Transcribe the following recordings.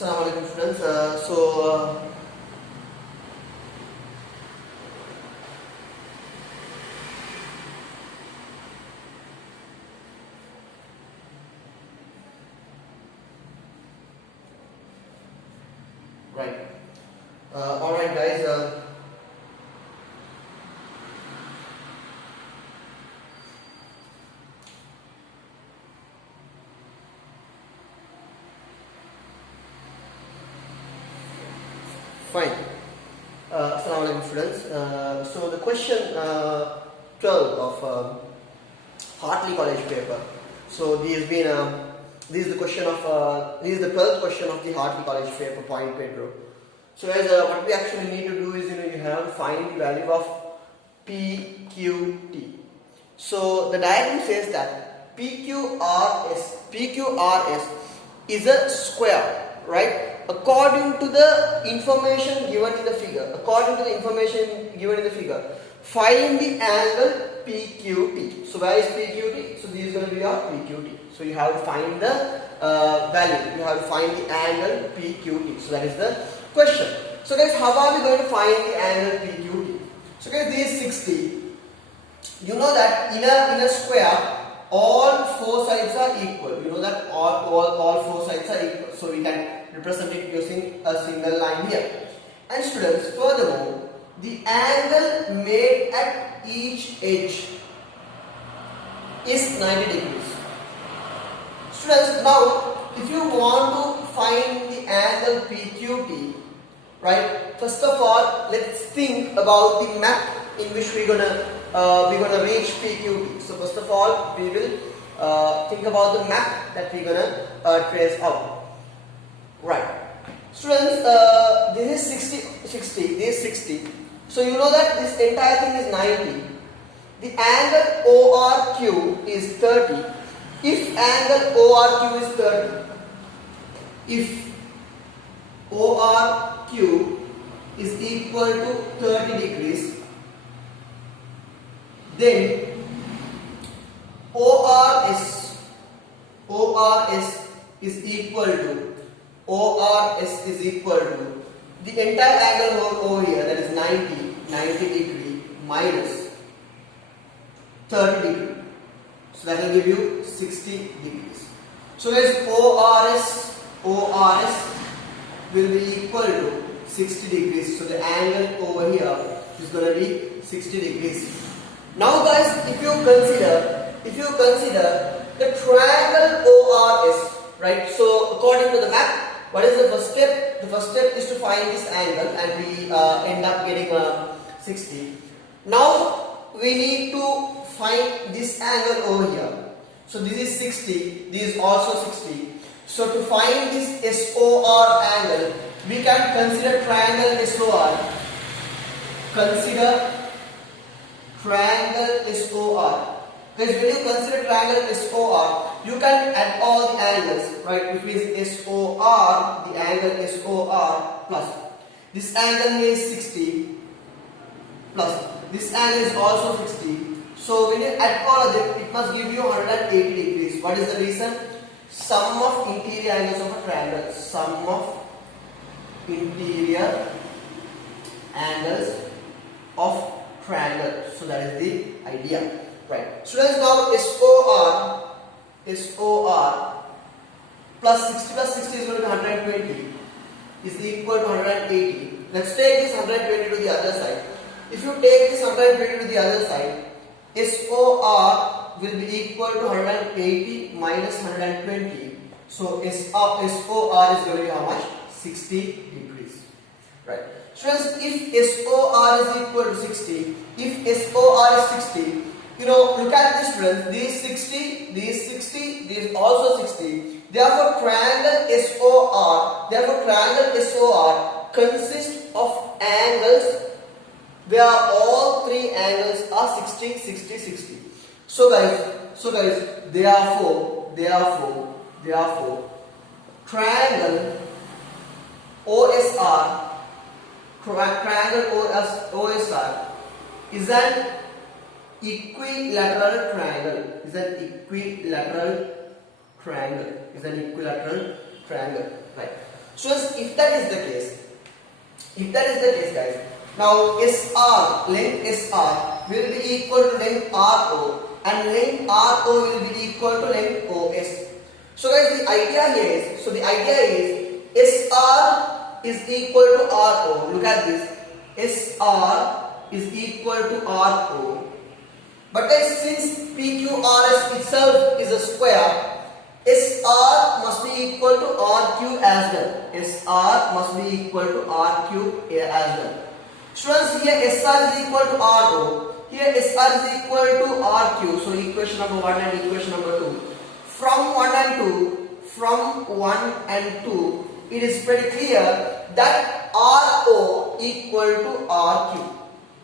Assalamu alaikum students. Right. All right, guys. Fine. Assalamu alaikum students. So the question 12 of Hartley College paper. So this is the question of this is the 12th question of the Hartley College paper, point Pedro. So guys, what we actually need to do is you have to find the value of PQT. So the diagram says that PQRS is a square, right? According to the information given in the figure. Find the angle PQT. So where is PQT? So this is going to be your PQT. So you have to find the value. You have to find the angle PQT. So that is the question. So guys, how are we going to find the angle PQT? So guys, this is 60. You know that in a square, all four sides are equal. You know that all four sides are equal. So we can represent it using a single line here. And students, furthermore, the angle made at each edge is 90 degrees. Students, now if you want to find the angle PQT, right? First of all, let's think about the map in which we're gonna reach PQT. So first of all, we will think about the map that we're gonna trace out. Right, students. This is 60. This is 60. So you know that this entire thing is 90. The angle ORQ is 30. If angle ORQ is 30, if ORQ is equal to 30 degrees, then ORS is equal to the entire angle over here, that is 90 degree minus 30 degree. So that will give you 60 degrees. So guys, ORS will be equal to 60 degrees. So the angle over here is going to be 60 degrees. Now guys, if you consider the triangle ORS, right? So according to the map, what is the first step? The first step is to find this angle, and we end up getting 60. Now we need to find this angle over here. So this is 60, this is also 60. So to find this SOR angle, we can consider triangle SOR. Consider triangle SOR. Because when you consider triangle SOR, you can add all the angles, right? Which means SOR, the angle SOR plus this angle here is 60 plus this angle is also 60. So when you add all of them, it must give you 180 degrees. What is the reason? Sum of interior angles of a triangle. Sum of interior angles of triangle. So that is the idea. Right. Students, now SOR plus 60 is going to be 120 is equal to 180. Let's take this 120 to the other side. If you take this 120 to the other side, SOR will be equal to 180 minus 120. So SOR is going to be how much? 60 degrees. Right. Students, if SOR is equal to 60, if SOR is 60, you know, look at this, students. This 60, this 60, this also 60. Therefore, triangle SOR consists of angles where all three angles are 60, 60, 60. So guys, therefore, triangle OSR is an equilateral triangle. Right. Students, if that is the case guys, now SR, length SR will be equal to length RO, and length RO will be equal to length OS. So guys, the idea is SR is equal to RO. Look at this, SR is equal to RO. But guys, since PQRS itself is a square, SR must be equal to RQ as well. SR must be equal to RQ as well. Students, here SR is equal to RO. Here SR is equal to RQ. So equation number 1 and equation number 2. From 1 and 2, it is pretty clear that RO equal to RQ.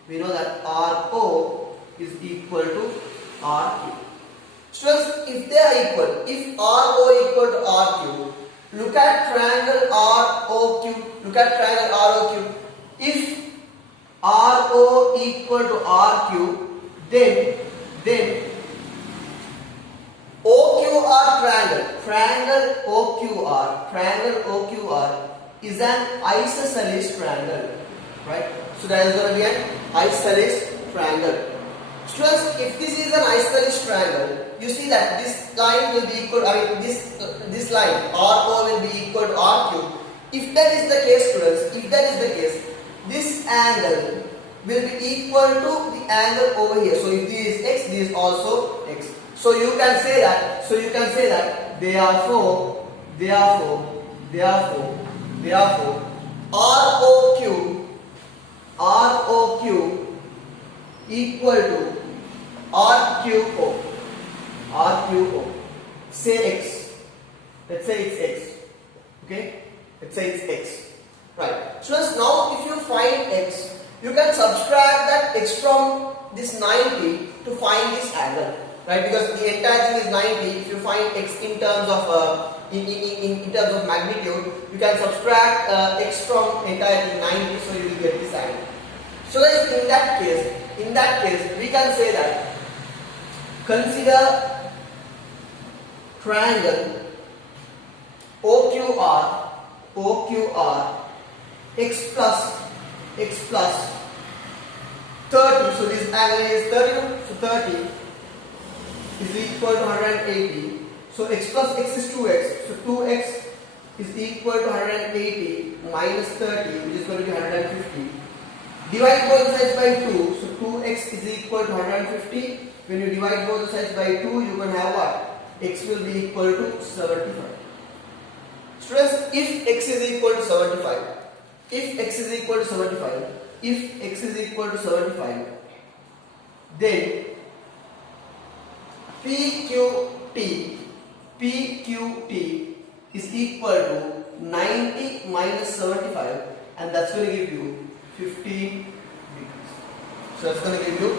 We know that RO is equal to RQ. Students, if they are equal, if RO equal to RQ, look at triangle ROQ. Look at triangle ROQ. If RO equal to RQ, then OQR triangle OQR is an isosceles triangle, right? So that is going to be an isosceles triangle. Students, if this is an isosceles triangle, you see that this line will be equal, this line RO will be equal to RQ. If that is the case, students, if that is the case, this angle will be equal to the angle over here. So if this is x, this is also x. So you can say that therefore ROQ equal to RQO. Say x. Let's say it's x. Okay? Let's say it's x. Right. So now if you find x, you can subtract that x from this 90 to find this angle. Right? Because the entire thing is 90. If you find x in terms of in terms of magnitude, you can subtract x from entire thing 90, so you will get this angle. So guys, in that case, we can say that consider triangle OQR x plus 30. So this angle is 30. So 30 is equal to 180. So x plus x is 2x. So 2x is equal to 180 minus 30, which is going to be 150. Divide both sides by 2. So 2x is equal to 150. When you divide both sides by 2, you can have what? X will be equal to 75. Students, if x is equal to 75, then PQT is equal to 90 minus 75, and that's going to give you 15 degrees. So that's going to give you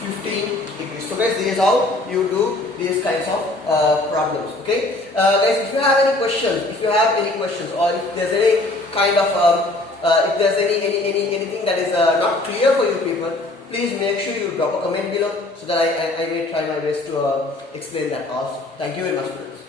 15 degrees. So guys, this is how you do these kinds of problems. Okay, guys, if you have any questions, or if there's any kind of if there's anything that is not clear for you people, please make sure you drop a comment below so that I may try my best to explain that also. Thank you very much, students.